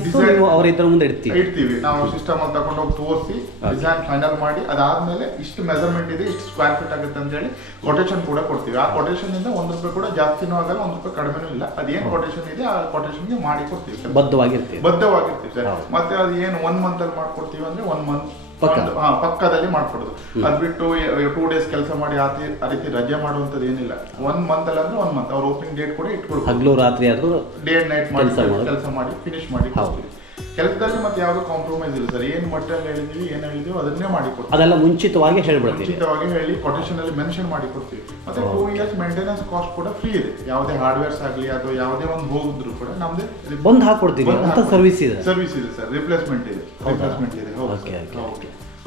ಅವ್ರ ಇದ್ರ ಮುಂದೆ ಇಡ್ತೀವಿ. ನಾವು ಸಿಸ್ಟಮ್ ಅಲ್ಲಿ ತಗೊಂಡು ಹೋಗಿ ತೋರಿಸಿ ಡಿಸೈನ್ ಫೈನಲ್ ಮಾಡಿ ಅದಾದ್ಮೇಲೆ ಇಷ್ಟು ಮೆಜರ್ಮೆಂಟ್ ಇದೆ, ಇಷ್ಟು ಸ್ಕ್ವೇರ್ ಫೀಟ್ ಆಗುತ್ತೆ ಅಂತ ಹೇಳಿ ಕೊಟೇಶನ್ ಕೂಡ ಕೊಡ್ತೀವಿ. ಆ ಕೊಟೇಶನ್ ಇಂದ 1 ರೂಪಾಯಿ ಕೂಡ ಜಾಸ್ತಿನೂ ಆಗಲ್ಲ, 1 ರೂಪಾಯಿ ಕಡಿಮೆನೂ ಇಲ್ಲ. ಅದೇನ್ ಕೊಟೇಶನ್ ಇದೆ ಆ ಕೊಟೇಶನ್ಗೆ ಮಾಡಿ ಕೊಡ್ತೀವಿ. ಬದ್ಧವಾಗಿರ್ತೀವಿ ಸರ್. ಮತ್ತೆ ಅದು ಏನು 1 ಮಂತ್ ಅಲ್ಲಿ ಮಾಡ್ಕೊಡ್ತೀವಿ ಅಂದ್ರೆ 1 ಮಂತ್ ಪಕ್ಕದಲ್ಲಿ ಮಾಡ್ಕೊಡೋದು. ಅದ್ ಬಿಟ್ಟು 2 ಡೇಸ್ ಕೆಲಸ ಮಾಡಿ ಆ ರೀತಿ ರಜೆ ಮಾಡುವಂತದ್ದು ಏನಿಲ್ಲ. 1 ಮಂತ್ ಅಲ್ಲಿ ಅಂದ್ರೆ 1 ಮಂತ್ ಅವ್ರ ಓಪನಿಂಗ್ ಡೇಟ್ ಕೂಡ ಇಟ್ಕೊಡ್ಬೋದು. ಹಗಲು ರಾತ್ರಿ ಆದ್ರೂ ಡೇ ಅಂಡ್ ನೈಟ್ ಕೆಲಸ ಮಾಡಿ ಫಿನಿಶ್ ಮಾಡಿ ಕೊಡ್ತೀವಿ. ಕೆಲಸದಲ್ಲಿ ಮತ್ತೆ ಯಾವ್ದು ಕಾಂಪ್ರಮೈಸ್ ಇಲ್ಲ ಸರ್. ಏನ್ ಮಟೀರಿಯಲ್ ಹೇಳಿದೀವಿ ಅದನ್ನೇ ಮಾಡಿ ಕೊಡ್ತೀವಿ. ಅದೆಲ್ಲ ಮುಂಚಿತವಾಗಿ ಹೇಳಿ ಕೊಟೇಶನ್ ಅಲ್ಲಿ ಮೆನ್ಷನ್ ಮಾಡಿ ಕೊಡ್ತೀವಿ. ಮತ್ತೆ 2 ಇಯರ್ಸ್ ಮೇಂಟೆನೆನ್ಸ್ ಕಾಸ್ಟ್ ಕೂಡ ಫ್ರೀ ಇದೆ. ಯಾವುದೇ ಹಾರ್ಡ್ವೇರ್ಸ್ ಆಗಲಿ ಅಥವಾ ಯಾವುದೇ ಒಂದು ಹೋಗಿದ್ರು ಕೂಡ ನಮ್ದೇ ಬಂದ್ ಹಾಕೊಡ್ತೀವಿ. ಸರ್ವಿಸ್ ಇದೆ ಸರ್. ರಿಪ್ಲೇಸ್ಮೆಂಟ್ ಇದೆ.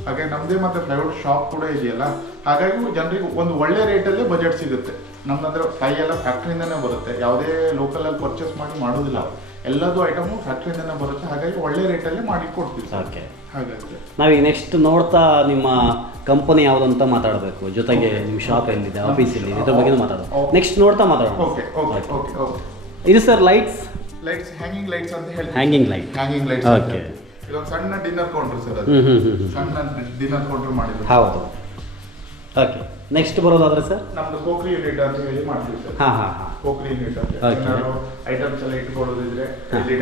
ಹಾಗೆ ನಮ್ದೇ ಮತ್ತೆ ಪ್ಲೈವುಡ್ ಶಾಪ್ ಕೂಡ ಇದೆಯಲ್ಲ, ಹಾಗಾಗಿ ಜನರಿಗೆ ಒಂದು ಒಳ್ಳೆ ರೇಟಲ್ಲೇ ಬಜೆಟ್ ಸಿಗುತ್ತೆ. ನಮ್ದಂದ್ರೆ ಫ್ಲೈ ಎಲ್ಲ ಫ್ಯಾಕ್ಟ್ರಿಯಿಂದನೇ ಬರುತ್ತೆ. ಯಾವುದೇ ಲೋಕಲ್ ಅಲ್ಲಿ ಪರ್ಚೇಸ್ ಮಾಡೋದಿಲ್ಲ. ಎಲ್ಲದೂ ಐಟಮು ಫ್ಯಾಕ್ಟ್ರಿಯಿಂದನೇ ಬರುತ್ತೆ. ಹಾಗಾಗಿ ಒಳ್ಳೆ ರೇಟಲ್ಲೇ ಮಾಡಿ ಕೊಡ್ತೀವಿ. ಹಾಗಾಗಿ ನಾವೀಗ ನೆಕ್ಸ್ಟ್ ನೋಡ್ತಾ ನಿಮ್ಮ ಕಂಪನಿ ಯಾವ್ದು ಅಂತ ಮಾತಾಡಬೇಕು. ಜೊತೆಗೆ ನಿಮ್ಮ ಶಾಪ್ ಎಲ್ಲಿದೆ, ಆಫೀಸ್ ಎಲ್ಲಿದೆ, ಇದ್ರ ಬಗ್ಗೆ ಮಾತಾಡೋದು. ನೆಕ್ಸ್ಟ್ ನೋಡ್ತಾ ಮಾತಾಡೋಣ. ಇದು ಸರ್ ಲೈಟ್ಸ್ ಹ್ಯಾಂಗಿಂಗ್ ಲೈಟ್ಸ್ ಅಂತ ಹೇಳಿ. Hanging lights. ಓಕೆ. ಇದೊಂದು ಸಣ್ಣ ಡಿನ್ನರ್ ಕೌಂಟರ್ ಸರ್. ಸಣ್ಣ ಡಿನ್ನರ್ ಕೌಂಟರ್ ಮಾಡಿದ್ರು. ಹೌದು. ಓಕೆ. ನೆಕ್ಸ್ಟ್ ಬರೋದಾದ್ರೆ ಸರ್ ನಮ್ದು ಕೋಕ್ರಿ ಯೂನಿಟ್ ಅಂತ ಹೇಳಿ ಮಾಡ್ತೀವಿ ಸರ್. ಕೋಕ್ರಿ ಯೂನಿಟ್ ಅಂತ ಐಟಮ್ಸ್ ಎಲ್ಲ ಇಟ್ಕೊಳ್ಳೋದಿದ್ರೆ ಇಲ್ಲಿ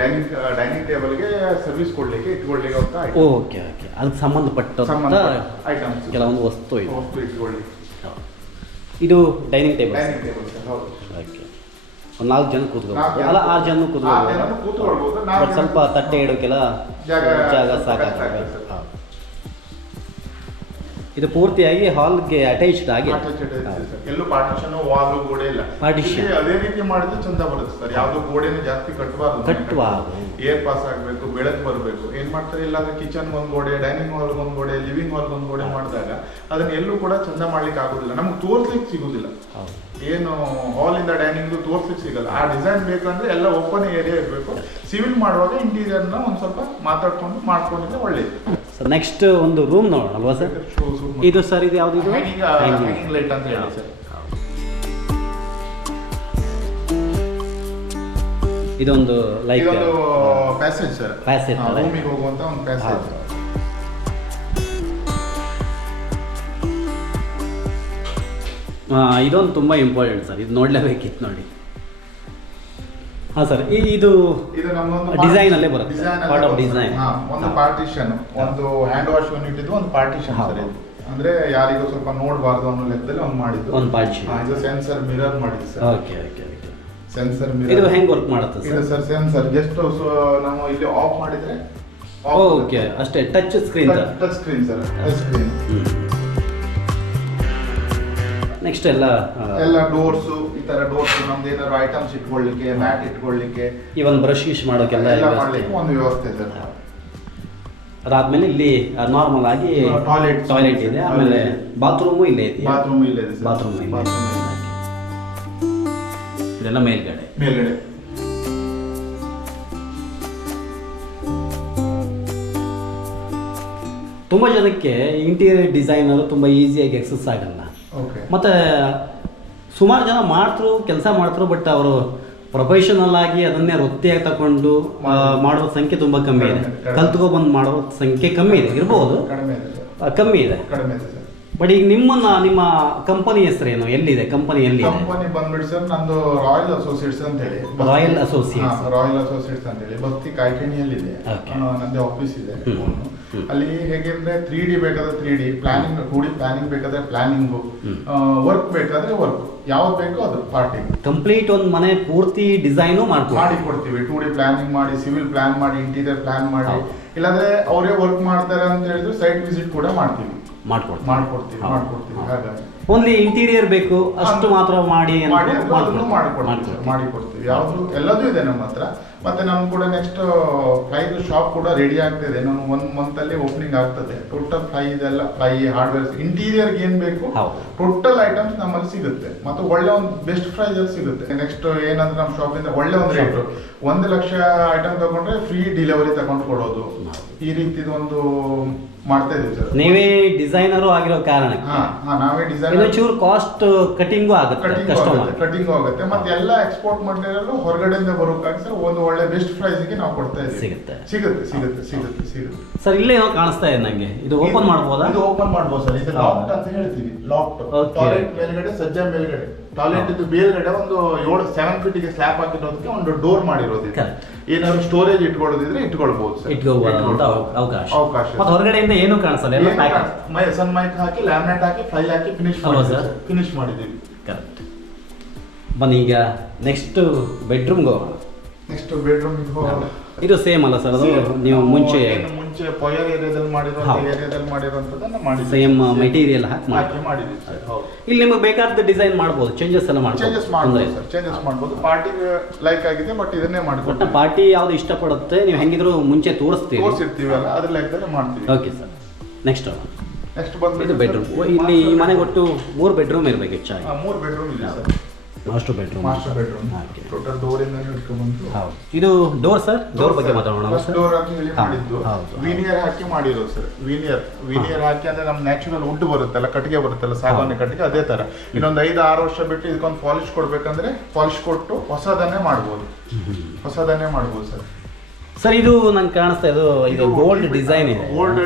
ಡೈನಿಂಗ್ ಟೇಬಲ್ಗೆ ಸರ್ವಿಸ್ ಕೊಡ್ಲಿಕ್ಕೆ ಇಟ್ಕೊಳ್ಳಿಕ್ಕೆ ಅಂತ. ಓಕೆ. ಅದಕ್ಕೆ ಸಂಬಂಧಪಟ್ಟ ಐಟಮ್ಸ್ ಕೆಲವೊಂದು ವಸ್ತು ಇಟ್ಕೊಳ್ಳಿ. ಇದು ಡೈನಿಂಗ್ ಟೇಬಲ್ ಸರ್. ಹೌದು. ಓಕೆ. 4 ಜನ ಕೂತ್ಕೊಳ್ಬೋದು. ಅಲ್ಲ 6 ಜನ ಕೂತ್ಕೊಳ್ಬೋದು. ಸ್ವಲ್ಪ ತಟ್ಟೆ ಇಡೋಕೆಲ್ಲ ಜಾಗ ಸಾಕಾಗುತ್ತೆ. ಇದು ಪೂರ್ತಿಯಾಗಿ ಹಾಲ್ಗೆ ಅಟ್ಯಾಚ್ಡ್ ಆಗಿ ಎಲ್ಲೂ ಪಾರ್ಟಿಷನ್ ವಾಲ್ ಗೋಡೆ ಇಲ್ಲ. ಪಾರ್ಟಿಷನ್ ಅದೇ ರೀತಿ ಮಾಡಿದ್ರೆ ಚಂದ ಬರುತ್ತೆ ಸರ್. ಯಾವ್ದು ಗೋಡೆನ ಜಾಸ್ತಿ ಕಟ್ಟಬಾರ್ದು. ಏರ್ ಪಾಸ್ ಆಗ್ಬೇಕು, ಬೆಳಕು ಬರಬೇಕು. ಏನ್ ಮಾಡ್ತಾರೆ, ಇಲ್ಲಾಂದ್ರೆ ಕಿಚನ್ ಒಂದ್ ಗೋಡೆ, ಡೈನಿಂಗ್ ಹಾಲ್ ಒಂದ್ ಗೋಡೆ, ಲಿವಿಂಗ್ ಹಾಲ್ ಒಂದ್ ಗೋಡೆ ಮಾಡಿದಾಗ ಅದನ್ನ ಎಲ್ಲೂ ಕೂಡ ಚಂದ ಮಾಡ್ಲಿಕ್ಕೆ ಆಗುದಿಲ್ಲ. ನಮ್ಗೆ ತೋರ್ಸ್ಲಿಕ್ಕೆ ಸಿಗುದಿಲ್ಲ. ಏನು ಹಾಲ್ ಇಂದ ಡೈನಿಂಗ್ ತೋರ್ಸ್ಲಿಕ್ಕೆ ಸಿಗಲ್ಲ. ಆ ಡಿಸೈನ್ ಬೇಕಂದ್ರೆ ಎಲ್ಲ ಓಪನ್ ಏರಿಯಾ ಇರಬೇಕು. ಸಿವಿಲ್ ಮಾಡುವಾಗ ಇಂಟೀರಿಯರ್ನ ಒಂದ್ ಸ್ವಲ್ಪ ಮಾತಾಡ್ಕೊಂಡು ಮಾಡ್ಕೊಂಡಿದ್ರೆ ಒಳ್ಳೇದು. ಸರ್ ನೆಕ್ಸ್ಟ್ ಒಂದು ರೂಮ್ ನೋಡೋಣ ಅಲ್ವಾ ಸರ್? ಇದು ಸರ್ ಇದು ಯಾವ್ದು? ಹ್ಯಾಂಗಿಂಗ್ ಲೈಟ್ ಅಂತ ಹೇಳಿ ಸರ್. ಇದೊಂದು ಲೈಕ್ ಪ್ಯಾಸೇಜ್ ಸರ್. ರೂಮಿಗೆ ಹೋಗುವಂತ ಒಂದು ಪ್ಯಾಸೇಜ್. ಇದೊಂದು ತುಂಬಾ ಇಂಪಾರ್ಟೆಂಟ್ ಸರ್. ಇದು ನೋಡ್ಲೇಬೇಕಿತ್ತು ನೋಡಿ. ಸರ್ ಇದು ಡಿಸೈನ್ ಅಲ್ಲೇ ಬರುತ್ತೆ. Part of design. ಒಂದು ಪಾರ್ಟಿಷನ್, ಒಂದು ಹ್ಯಾಂಡ್ ವಾಶ್ ಯೂನಿಟ್ ಇದು ಒಂದು ಪಾರ್ಟಿಷನ್ ಸರ್. ಇದು ಅಂದ್ರೆ ಯಾರಿಗೂ ಸ್ವಲ್ಪ ನೋಡಬಾರ್ದು ಅನ್ನೋ ಲೆಕ್ಕದಲ್ಲಿ ಒಂದು ಮಾಡಿದ್ದು ಒಂದು ಪಾರ್ಟಿಷನ್. ಇದು ಸೆನ್ಸರ್ ಮಿರರ್ ಮಾಡಿದ್ದು ಸರ್. ಓಕೆ. Sensor mirror. ಇದು ಹೆಂಗ್ ವರ್ಕ್ ಮಾಡುತ್ತೆ ಸರ್? ಇದು ಸರ್ ಸೆನ್ಸರ್ ಜಸ್ಟ್ ನಾವು ಇಲ್ಲಿ ಆಫ್ ಮಾಡಿದ್ರೆ ಓಕೆ ಅಷ್ಟೇ. Touch screen sir. Touch screen. Next ಎಲ್ಲ ಡೋರ್ಸ್, ಈ ತರ ಡೋರ್ಸ್ ನಮ್ದು ಏನಾದ್ರು ಐಟಮ್ಸ್ ಇಟ್ಕೊಳ್ಳಿಕ್ಕೆ, ಮ್ಯಾಟ್ ಇಟ್ಕೊಳ್ಳಿಕ್ಕೆ, ಇವನ್ ಬ್ರಷ್ ಯೂಸ್ ಮಾಡೋಕೆಲ್ಲ ಮಾಡ್ಲಿಕ್ಕೆ ಒಂದು ವ್ಯವಸ್ಥೆ ಇದೆ. ಅದಾದ್ಮೇಲೆ ಇಲ್ಲಿ ನಾರ್ಮಲ್ ಆಗಿ ಟಾಯ್ಲೆಟ್ ಇದೆ. ಆಮೇಲೆ ಬಾತ್ರೂಮು ಇಲ್ಲೇ ಇದೆ. ಬಾತ್ರೂಮ್ ಇದೆಲ್ಲ ಮೇಲ್ಗಡೆ. ತುಂಬಾ ಜನಕ್ಕೆ ಇಂಟೀರಿಯರ್ ಡಿಸೈನರ್ ತುಂಬಾ ಈಸಿಯಾಗಿ ಎಕ್ಸಸ್ ಆಗಲ್ಲ. ಮತ್ತೆ ಸುಮಾರು ಜನ ಕೆಲಸ ಮಾಡ್ತಾರೆ. ಬಟ್ ಅವರು ಪ್ರೊಫೆಷನಲ್ ಆಗಿ ಅದನ್ನೇ ವೃತ್ತಿಯಾಗಿ ತಗೊಂಡು ಮಾಡೋ ಸಂಖ್ಯೆ ತುಂಬಾ ಕಮ್ಮಿ ಇದೆ. ಕಲ್ತ್ಕೊಬಂದು ಮಾಡೋ ಸಂಖ್ಯೆ ಕಮ್ಮಿ ಇದೆ. ಇರ್ಬೋದು, ಕಮ್ಮಿ ಇದೆ. ಬಟ್ ಈಗ ನಿಮ್ಮ ಕಂಪನಿ ಹೆಸರೇನು, ಎಲ್ಲಿದೆ ಕಂಪನಿ? ಕಂಪನಿ ಬಂದ್ಬಿಟ್ಟು ಸರ್ ನಂದು ರಾಯಲ್ ಅಸೋಸಿಯೇಟ್ಸ್ ಅಂತ ಹೇಳಿ. ರಾಯಲ್ ಅಸೋಸಿಯೇಟ್ಸ್ ಅಂತ ಹೇಳಿ ಭಕ್ತಿ ಕಾಯ್ಕಿಣಿಯಲ್ಲಿದೆ. ನಂದೇ ಆಫೀಸ್ ಇದೆ. ಅಲ್ಲಿ ಹೇಗೆ ಅಂದ್ರೆ 3D ಬೇಕಾದ್ರೆ 3D ಪ್ಲಾನಿಂಗ್, 2D ಪ್ಲಾನಿಂಗ್ ಬೇಕಾದ್ರೆ ಪ್ಲಾನಿಂಗು, ವರ್ಕ್ ಬೇಕಾದ್ರೆ ವರ್ಕ್, ಯಾವ್ದು ಬೇಕೋ ಅದು ಪಾರ್ಟಿ ಕಂಪ್ಲೀಟ್ ಒಂದು ಮನೆ ಪೂರ್ತಿ ಡಿಸೈನು ಮಾಡಿ ಕೊಡ್ತೀವಿ. 2D ಪ್ಲಾನಿಂಗ್ ಮಾಡಿ, ಸಿವಿಲ್ ಪ್ಲಾನ್ ಮಾಡಿ, ಇಂಟೀರಿಯರ್ ಪ್ಲಾನ್ ಮಾಡಿ, ಇಲ್ಲಾಂದ್ರೆ ಅವರೇ ವರ್ಕ್ ಮಾಡ್ತಾರೆ ಅಂತ ಹೇಳಿದ್ರೆ ಸೈಟ್ ವಿಸಿಟ್ ಕೂಡ ಮಾಡ್ತೀವಿ. ಮಾಡ್ಕೊಡ್ತೀವಿ. ಹಾಗಾಗಿ ಓನ್ಲಿ ಇಂಟೀರಿಯರ್ ಬೇಕು ಅಷ್ಟು ಮಾತ್ರ ಮಾಡಿಕೊಡ್ತೀವಿ. ಯಾವುದು ಎಲ್ಲದೂ ಇದೆ ನಮ್ಮ ಹತ್ರ. ಮತ್ತೆ ನಮ್ ಕೂಡ ನೆಕ್ಸ್ಟ್ ಫ್ಲೈದು ಶಾಪ್ ಕೂಡ ರೆಡಿ ಆಗ್ತಿದೆ. ನಾನು 1 month ಅಲ್ಲಿ ಓಪನಿಂಗ್ ಆಗ್ತದೆ. ಟೋಟಲ್ ಫ್ಲೈ ಇದೆಲ್ಲ, ಫ್ಲೈ ಹಾರ್ಡ್ವೇರ್, ಇಂಟೀರಿಯರ್ ಏನ್ ಬೇಕು ಟೋಟಲ್ ಐಟಮ್ಸ್ ನಮ್ಮಲ್ಲಿ ಸಿಗುತ್ತೆ. ಮತ್ತೆ ಒಳ್ಳೆ ಒಂದು ಬೆಸ್ಟ್ ಪ್ರೈಸ್ ಅಲ್ಲಿ ಸಿಗುತ್ತೆ. ನೆಕ್ಸ್ಟ್ ಏನಂದ್ರೆ ನಮ್ಮ ಶಾಪ್ ಇಂದ ಒಳ್ಳೆ ಒಂದು ರೇಟ್, 1 ಲಕ್ಷ ಐಟಮ್ ತಗೊಂಡ್ರೆ ಫ್ರೀ ಡೆಲಿವರಿ ತಗೊಂಡು ಕೊಡೋದು, ಈ ರೀತಿದು ಒಂದು ಮಾಡ್ತಾ ಇದೀವಿ ಸರ್. ನೀವೇ ಡಿಸೈನರು ಆಗಿರೋ ಕಾರಣಕ್ಕೆ ನಾವೇ ಡಿಸೈನ್ ಚೂರು ಕಾಸ್ಟ್ ಕಟಿಂಗು ಆಗುತ್ತೆ. ಮತ್ತೆ ಎಲ್ಲ ಎಕ್ಸ್ಪೋರ್ಟ್ ಮಟೀರಿಯಲ್ ಹೊರಗಡೆಯಿಂದ ಬರೋಕ್ಕಾಗಿ ಸರ್ ಒಂದು ಒಳ್ಳೆ ಬೆಸ್ಟ್ ಪ್ರೈಸ್ಗೆ ನಾವು ಕೊಡ್ತಾ ಇದ್ದೀವಿ. ಸಿಗುತ್ತೆ ಸರ್ ಇಲ್ಲೇ ಏನೋ ಕಾಣಿಸ್ತಾ ಇದೆ ನಂಗೆ, ಇದು ಓಪನ್ ಮಾಡ್ಬೋದಾ? ಇದು ಓಪನ್ ಮಾಡ್ಬೋದು ಸರ್. ಇದು ಲಾಫ್ಟ್ ಅಂತ ಹೇಳ್ತೀವಿ. ಲಾಫ್ಟ್ ಟಾಯ್ಲೆಟ್ ಮೇಲ್ಗಡೆ, ಸಜ್ಜ ಮೇಲ್ಗಡೆ, ಟಾಯ್ಲೆಟ್ ಇದು ಮೇಲ್ಗಡೆ ಒಂದು 7 ಫೀಟಿಗೆ ಸ್ಲ್ಯಾಬ್ ಹಾಕಿರೋದಕ್ಕೆ ಒಂದು ಡೋರ್ ಮಾಡಿರೋದು. ಏನಾದ್ರು ಸ್ಟೋರೇಜ್ ಇಟ್ಕೊಳ್ಳೋದಿದ್ರೆ ಇಟ್ಕೊಳ್ಬಹುದು ಸರ್. ಅವಕಾಶ. ಹೊರಗಡೆಯಿಂದ ಏನು ಕಾಣಿಸಲ್ಲ, ಎಲ್ಲ ಸನ್ ಮೈಕ್ ಹಾಕಿ, ಲ್ಯಾಮಿನೇಟ್ ಹಾಕಿ, ಫ್ಲೈ ಹಾಕಿ ಫಿನಿಶ್ ಮಾಡಿದ್ದೀವಿ. ಕರೆಕ್ಟ್. ಬನ್ನಿ ಈಗ ನೆಕ್ಸ್ಟ್ ಬೆಡ್ರೂಮ್ಗೆ ಹೋಗೋಣ. ನೆಕ್ಸ್ಟ್ ಬೆಡ್ರೂಮ್ ಇದು ಸೇಮ್ ಅಲ್ಲ ಸರ್? ಅದು ನೀವು ಮುಂಚೆ ಪೊಯರ್ ಏರಿಯಾದಲ್ಲಿ ಮಾಡಿರುವಂತದನ್ನ ಮಾಡಿ ಸೇಮ್ ಮೆಟೀರಿಯಲ್ ಹಾಕಿ ಮಾಡಿದ್ದೀವಿ ಸರ್. ಇಲ್ಲಿ ನಿಮಗೆ ಬೇಕಾದ ಡಿಸೈನ್ ಮಾಡ್ಬೋದು, ಚೇಂಜಸ್ ಎಲ್ಲ ಚೇಂಜಸ್ ಮಾಡ್ಬೋದು. ಪಾರ್ಟಿಗೆ ಲೈಕ್ ಆಗಿದೆ, ಬಟ್ ಇದನ್ನೇ ಮಾಡ್ಬೋದು. ಪಾರ್ಟಿ ಯಾವ್ದು ಇಷ್ಟಪಡುತ್ತೆ ನೀವು ಹೆಂಗಿದ್ರು ಮುಂಚೆ ತೋರಿಸ್ತಿರ್ತೀವಲ್ಲ, ಅದ್ರ ಲೆಕ್ಕದಲ್ಲಿ ಮಾಡ್ತೀವಿ. Okay sir. ನೆಕ್ಸ್ಟ್ ಬಂದು ಇದು ಬೆಡ್ರೂಮ್. ಇಲ್ಲಿ ಈ ಮನೆಗೆ ಒಟ್ಟು 3 ಬೆಡ್ರೂಮ್ ಇರಬೇಕು ಹೆಚ್ಚಾಗಿ. 3 ಬೆಡ್ರೂಮ್ ಇದೆ sir. Master bedroom total door ಇಂದ ಹಿಡ್ಕೊಂಡು. ಹೌದು. ಇದು ಡೋರ್ ಸರ್, ಡೋರ್ ಬಗ್ಗೆ ಮಾತಾಡೋಣ. ಡೋರ್ ಅಂತ ಹೇಳಿ ಮಾಡಿದ್ದು ವೀನಿಯರ್ ಹಾಕಿ ಮಾಡಿರೋದು ಸರ್. ವೀನಿಯರ್ ಹಾಕಿ ಅಂದ್ರೆ ನಮ್ಮ ನ್ಯಾಚುರಲ್ ವುಡ್ ಬರುತ್ತಲ್ಲ, ಕಟ್ಟಿಗೆ ಬರುತ್ತಲ್ಲ, ಸಾಗವಾನಿ ಕಟ್ಟಿಗೆ, ಅದೇ ತರ ಇನ್ನೊಂದು 5-6 ವರ್ಷ ಬಿಟ್ಟು ಇದಕ್ಕೊಂದು ಪಾಲಿಶ್ ಕೊಡ್ಬೇಕಂದ್ರೆ ಪಾಲಿಶ್ ಕೊಟ್ಟು ಹೊಸದನ್ನೇ ಮಾಡ್ಬೋದು ಸರ್. ಸರ್ ಇದು ನಂಗೆ ಕಾಣಿಸ್ತಾ ಇದು ಗೋಲ್ಡ್ ಡಿಸೈನ್ ಇದೆ. ಗೋಲ್ಡ್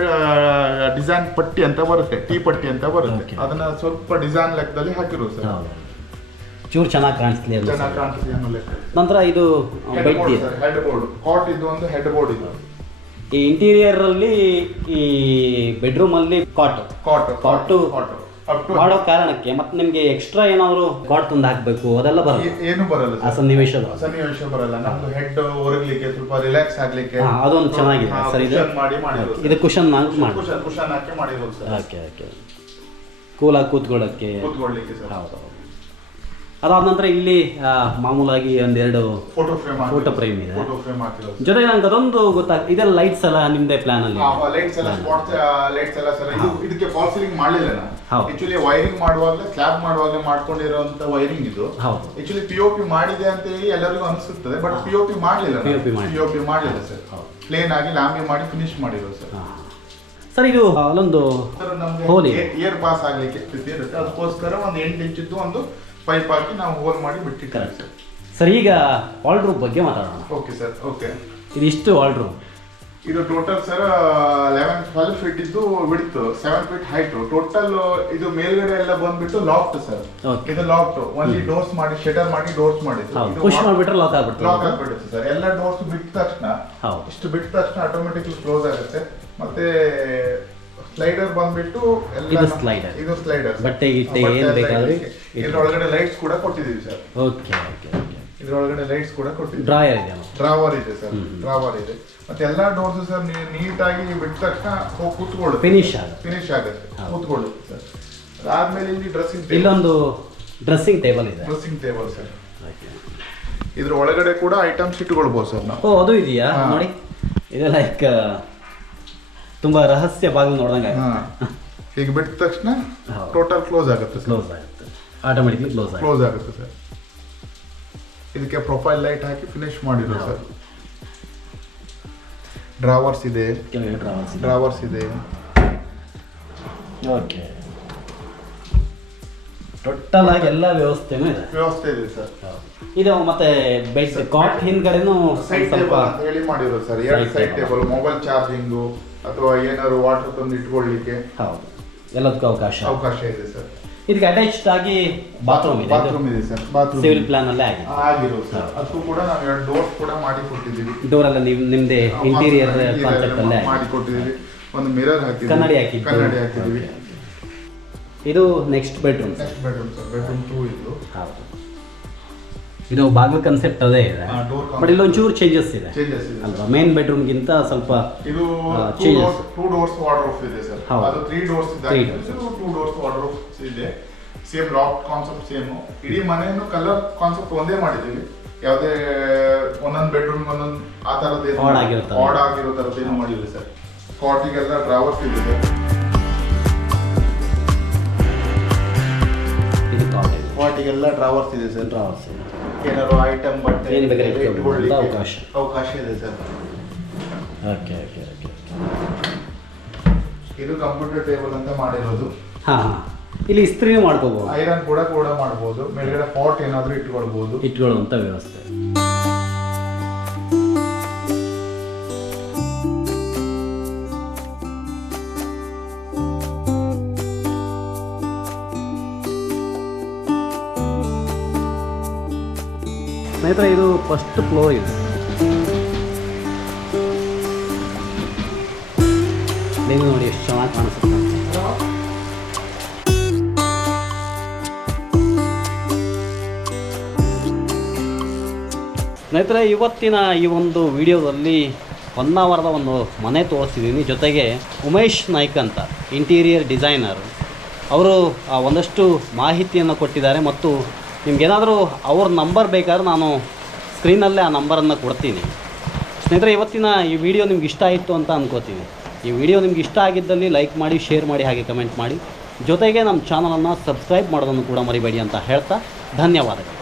ಡಿಸೈನ್ ಪಟ್ಟಿ ಅಂತ ಬರುತ್ತೆ, ಟೀ ಪಟ್ಟಿ ಅಂತ ಬರುತ್ತೆ. ಅದನ್ನ ಸ್ವಲ್ಪ ಡಿಸೈನ್ ಲೆಕ್ಕದಲ್ಲಿ ಹಾಕಿರೋದು ಸರ್. ಚೂರು ಚೆನ್ನಾಗಿ ಕಾಣಿಸ್ಲಿ ಅನ್ನೋ ಲೆಕ್ಕ. ನಂತರ ಇದು ಬೆಡ್ ಹೆಡ್ ಬೋರ್ಡ್, ಕಾಟ್ ಇದು ಒಂದು ಹೆಡ್ ಬೋರ್ಡ್ ಇದು. ಈ ಇಂಟೀರಿಯರ್ ಅಲ್ಲಿ ಈ ಬೆಡ್ರೂಮ್ ಅಲ್ಲಿ ಕಾಟ್ ಮಾಡೋ ಕಾರಣಕ್ಕೆ ಮತ್ತೆ ನಿಮ್ಗೆ ಎಕ್ಸ್ಟ್ರಾ ಏನಾದ್ರು ಕಾಟ್ ತಂದು ಹಾಕ್ಬೇಕು, ಅದೆಲ್ಲ ಬರಲ್ಲ? ಏನು ಬರಲ್ಲ, ಸನ್ನಿವೇಶ ಬರಲ್ಲ. ನಮ್ದು ಹೆಡ್ ಒರಗ್ಲಿಕ್ಕೆ, ಸ್ವಲ್ಪ ರಿಲ್ಯಾಕ್ಸ್ ಆಗ್ಲಿಕ್ಕೆ ಅದೊಂದು ಚೆನ್ನಾಗಿದೆ ಸರ್. ಇದು ಕುಶನ್ ಹಾಕಿ ಮಾಡಿರೋದು ಸರ್. ಓಕೆ. ಕೂಲಾಗಿ ಕೂತ್ಕೊಳ್ಳಿಕ್ಕೆ ಸರ್. ಹೌದು. ಅದಾದ ನಂತರ ಇಲ್ಲಿ ಮಾಮೂಲಾಗಿ ಒಂದೆರಡು ಫೋಟೋ ಫ್ರೇಮ್ ಇದೆ. ಜೊತೆಗೆ ನಂಗೆ ಅದೊಂದು ಇದೆಲ್ಲ ಲೈಟ್ಸ್ ಎಲ್ಲ ನಿಮ್ದೇ ಪ್ಲಾನ್ ಅಲ್ಲಿ? ಲೈಟ್ಸ್ ಎಲ್ಲ ಸರ್. ಇದಕ್ಕೆ ಫಾಲ್ ಸೀಲಿಂಗ್ ಮಾಡಲಿಲ್ಲ ನಾನು. ಆಕ್ಚುಲಿ ವೈರಿಂಗ್ ಮಾಡುವಾಗಲೇ, ಸ್ಲ್ಯಾಬ್ ಮಾಡುವಾಗಲೇ ಮಾಡ್ಕೊಂಡಿರುವಂತ ವೈರಿಂಗ್ ಇದು. ಆಕ್ಚುಲಿ POP ಮಾಡಿದೆ ಅಂತ ಹೇಳಿ ಎಲ್ಲರಿಗೂ ಅನಿಸುತ್ತದೆ, ಬಟ್ POP ಮಾಡಲಿಲ್ಲ ಸರ್. ಪ್ಲೇನ್ ಆಗಿ ಲಾಂಬಿ ಮಾಡಿ ಫಿನಿಶ್ ಮಾಡಿರೋ ಸರ್. ಸರ್ ಇದು ಅಲ್ಲೊಂದು ಹೋಲ್ ಏರ್ ಪಾಸ್ ಆಗ್ಲಿಕ್ಕೆ ಇರುತ್ತೆ, ಅದಕ್ಕೋಸ್ಕರ ಒಂದು 8 ಇಂಚಿದ್ದು ಒಂದು ಪೈಪ್ ಹಾಕಿ ನಾವು ಹೋಲ್ ಮಾಡಿ ಬಿಟ್ಟಿರ್ತೀವಿ ಸರ್. ಈಗ ವಾಲ್ಡ್ರೂಮ್ ಬಗ್ಗೆ ಮಾತಾಡೋಣ. Okay sir. ಓಕೆ. ಇದಿಷ್ಟು ವಾಲ್ಡ್ರೂಮ್. ಇದು ಟೋಟಲ್ ಸರ್ 12 ಫೀಟ್ ಇದ್ದು ಬಿಡ್ತು, 7 ಫೀಟ್ ಹೈಟ್. ಟೋಟಲ್ ಇದು ಮೇಲ್ಗಡೆ ಎಲ್ಲ ಬಂದ್ಬಿಟ್ಟು ಲಾಫ್ಟ್ ಸರ್. ಇದು ಲಾಫ್ಟ್ ಓನ್ಲಿ ಡೋರ್ಸ್ ಮಾಡಿ, ಶಟರ್ ಮಾಡಿ ಡೋರ್ಸ್ ಮಾಡಿದ್ದು. ಪುಷ್ ಮಾಡಿಬಿಟ್ರೆ ಲಾಕ್ ಆಗ್ಬಿಡುತ್ತೆ ಸರ್. ಎಲ್ಲ ಡೋರ್ಸ್ ಬಿಟ್ಟ ತಕ್ಷಣ, ಇಷ್ಟು ಬಿಟ್ಟ ತಕ್ಷಣ ಆಟೋಮೆಟಿಕ್ಲಿ ಕ್ಲೋಸ್ ಆಗುತ್ತೆ. ಮತ್ತೆ ಸ್ಲೈಡರ್ ಬಂದ್ಬಿಟ್ಟು ಇದು ಸ್ಲೈಡರ್ ಬಟ್ಟೆ ಏನು ಬೇಕಾದ್ರೆ ಇದರೊಳಗಡೆ ಲೈಟ್ಸ್ ಕೂಡ ಕೊಟ್ಟಿದ್ದೀವಿ ಸರ್. ಓಕೆ. ಇದರೊಳಗಡೆ ಲೈಟ್ಸ್ ಕೂಡ ಕೊಟ್ಟಿದ್ದೀವಿ. ಡ್ರಾವರ್ ಇದೆ ಸರ್. ಡ್ರಾವರ್ ಇದೆ. ಮತ್ತೆ ಎಲ್ಲಾ ಡೋರ್ಸ್ ಸರ್ ನೀಟಾಗಿ ಬಿಟ್ಟ ತಕ್ಷಣ ಕೂತ್ಕೊಳ್ಳುತ್ತೆ, ಫಿನಿಶ್ ಆಗುತ್ತೆ, ಕೂತ್ಕೊಳ್ಳುತ್ತೆ ಸರ್. ಅದಾದ್ಮೇಲೆ ಇಲ್ಲಿ ಇಲ್ಲೊಂದು ಡ್ರೆಸ್ಸಿಂಗ್ ಟೇಬಲ್ ಇದೆ. ಸರ್. ಇದ್ರ ಒಳಗಡೆ ಕೂಡ ಐಟಮ್ಸ್ ಇಟ್ಕೊಳ್ಬಹುದು ಸರ್ ನಾವು. ಅದು ಇದೆಯಾ ನೋಡಿ? ಇದು ಲೈಕ್ ತುಂಬಾ ರಹಸ್ಯ ಬಾಗಿಲು ನೋಡಿದಂಗೆ. ಈಗ ಬಿಟ್ಟ ತಕ್ಷಣ ಟೋಟಲ್ ಕ್ಲೋಸ್ ಆಗುತ್ತೆ, ಆಟೋಮೆಟಿಕ್ಲಿ ಕ್ಲೋಸ್ ಆಗುತ್ತೆ ಸರ್. ಇದಕ್ಕೆ ಪ್ರೊಫೈಲ್ ಲೈಟ್ ಹಾಕಿ ಫಿನಿಶ್ ಮಾಡಿರೋ ಸರ್. ಡ್ರಾವರ್ಸ್ ಇದೆ. ಓಕೆ. ಟೋಟಲ್ ಆಗಿ ಎಲ್ಲ ವ್ಯವಸ್ಥೆ ಇದೆ ಸರ್. ಇದು ಮತ್ತೆ ಬೆಡ್ ಕಾಟ್ ಹಿಂದ್ಗಡೆನೂ ಸೈಡ್ ಟೇಬಲ್ ಅಂತ ಹೇಳಿ ಮಾಡಿರೋ sir. 2 side table, mobile charging ಅಥವಾ ಏನಾದ್ರು ವಾಟರ್ ತಂದು ಇಟ್ಕೊಳ್ಳಿಕ್ಕೆ. ಎಲ್ಲದಕ್ಕೂ ಅವಕಾಶ ಇದೆ ಸರ್. ಇದಕ್ಕೆ ಅಟ್ಯಾಚ್ಡ್ ಆಗಿ ಬಾತ್ರೂಮ್ ಇದೆ ಸರ್. ಬಾತ್ರೂಮ್ ಸಿವಿಲ್ ಪ್ಲಾನ್ ಅಲ್ಲೇ ಆಗಿರೋದು ಸರ್. ಅದಕ್ಕೂ ಕೂಡ ನಾವು 2 ಡೋರ್ಸ್ ಕೂಡ ಮಾಡಿ ಕೊಟ್ಟಿದ್ದೀವಿ. ಡೋರ್ ಎಲ್ಲ ನಿಮ್ದೇ ಇಂಟೀರಿಯರ್ ಕಾನ್ಸೆಪ್ಟ್ ಅಲ್ಲೇ ಮಾಡಿ ಕೊಟ್ಟಿದ್ದೀವಿ. ಒಂದು ಮಿರರ್ ಹಾಕಿದ್ದೀವಿ, ಕನ್ನಡಿ ಹಾಕಿದ್ದೀವಿ. ಇದು ನೆಕ್ಸ್ಟ್ ಬೆಡ್ರೂಮ್ ಸರ್. ಬೆಡ್ರೂಮ್ 2 ಇದು. ಹೌದು, ಇದು ಬಾಗಿಲು ಕನ್ಸೆಪ್ಟ್ ಅದೇ ಇದೆ, ಬಟ್ ಇಲ್ಲೊಂಚೂರು ಚೇಂಜಸ್ ಇದೆ ಅಲ್ವಾ? ಮೇನ್ ಬೆಡ್ರೂಮ್ಗಿಂತ ಸ್ವಲ್ಪ ಇದು 2 ಡೋರ್ಸ್ ವಾರ್ಡ್ರೋಬ್ ಇದೆ ಸರ್. ಅದು 3 ಡೋರ್ಸ್ ಇದೆ, 2 ಡೋರ್ಸ್ ವಾರ್ಡ್ರೋಬ್ ಇದೆ. Same loft concept same. ಇಡೀ ಮನೆಯನ್ನು ಕಲರ್ ಕಾನ್ಸೆಪ್ಟ್ ಒಂದೇ ಮಾಡಿದ್ದೀವಿ. ಯಾವುದೇ ಒಂದೊಂದು ಬೆಡ್ರೂಮ್ ಒಂದೊಂದು ಆ ಥರದ್ದು ಆಡ್ ಆಗಿರೋ ಥರದ್ದು ಏನು ಮಾಡಿಲ್ಲ ಸರ್. ಕಾಟಿಗೆಲ್ಲ ಡ್ರಾವರ್ಸ್ ಇದೆ ಸರ್. ಕಾಟಿಗೆಲ್ಲ ಡ್ರಾವರ್ಸ್ ಇದೆ ಸರ್. ಏನಾದ್ರು ಐಟಮ್ ಬಟ್ಟೆ ಏನು ಬೇಕಾದ್ರೆ ಇಟ್ಕೊಳ್ಳಿಕ್ಕೆ ಅವಕಾಶ ಇದೆ ಸರ್. Okay okay okay. ಇದು ಕಂಪ್ಯೂಟರ್ ಟೇಬಲ್ ಅಂತ ಮಾಡಿರೋದು. ಹಾಂ, ಇಲ್ಲಿ ಇಸ್ತ್ರಿನೂ ಮಾಡ್ಕೋಬಹುದು, ಐರನ್ ಕೂಡ ಮಾಡ್ಬೋದು. ಮೇಲ್ಗಡೆ ಪಾಟ್ ಏನಾದರೂ ಇಟ್ಕೊಳ್ಳುವಂಥ ವ್ಯವಸ್ಥೆ. ಸ್ನೇಹಿತರೆ, ಇದು ಫಸ್ಟ್ ಫ್ಲೋರ್ ಇದೆ. ನೀವು ನೋಡಿ ಎಷ್ಟು ಚೆನ್ನಾಗಿ ಕಾಣಿಸುತ್ತೆ. ಸ್ನೇಹಿತರೆ, ಇವತ್ತಿನ ಈ ಒಂದು ವಿಡಿಯೋದಲ್ಲಿ ಹೊನ್ನಾವರದ ಒಂದು ಮನೆ ತೋರಿಸ್ತಿದ್ದೀನಿ. ಜೊತೆಗೆ ಉಮೇಶ್ ನಾಯ್ಕ್ ಅಂತ ಇಂಟೀರಿಯರ್ ಡಿಸೈನರ್ ಅವರು ಒಂದಷ್ಟು ಮಾಹಿತಿಯನ್ನು ಕೊಟ್ಟಿದ್ದಾರೆ. ಮತ್ತು ನಿಮ್ಗೇನಾದರೂ ಅವ್ರ ನಂಬರ್ ಬೇಕಾದ್ರೆ ನಾನು ಸ್ಕ್ರೀನಲ್ಲೇ ಆ ನಂಬರನ್ನು ಕೊಡ್ತೀನಿ. ಸ್ನೇಹಿತರೆ, ಇವತ್ತಿನ ಈ ವಿಡಿಯೋ ನಿಮ್ಗೆ ಇಷ್ಟ ಆಯಿತು ಅಂತ ಅಂದ್ಕೋತೀನಿ. ಈ ವಿಡಿಯೋ ನಿಮ್ಗೆ ಇಷ್ಟ ಆಗಿದ್ದಲ್ಲಿ ಲೈಕ್ ಮಾಡಿ, ಶೇರ್ ಮಾಡಿ, ಹಾಗೆ ಕಮೆಂಟ್ ಮಾಡಿ. ಜೊತೆಗೆ ನಮ್ಮ ಚಾನಲನ್ನು ಸಬ್ಸ್ಕ್ರೈಬ್ ಮಾಡೋದನ್ನು ಕೂಡ ಮರಿಬೇಡಿ ಅಂತ ಹೇಳ್ತಾ ಧನ್ಯವಾದಗಳು.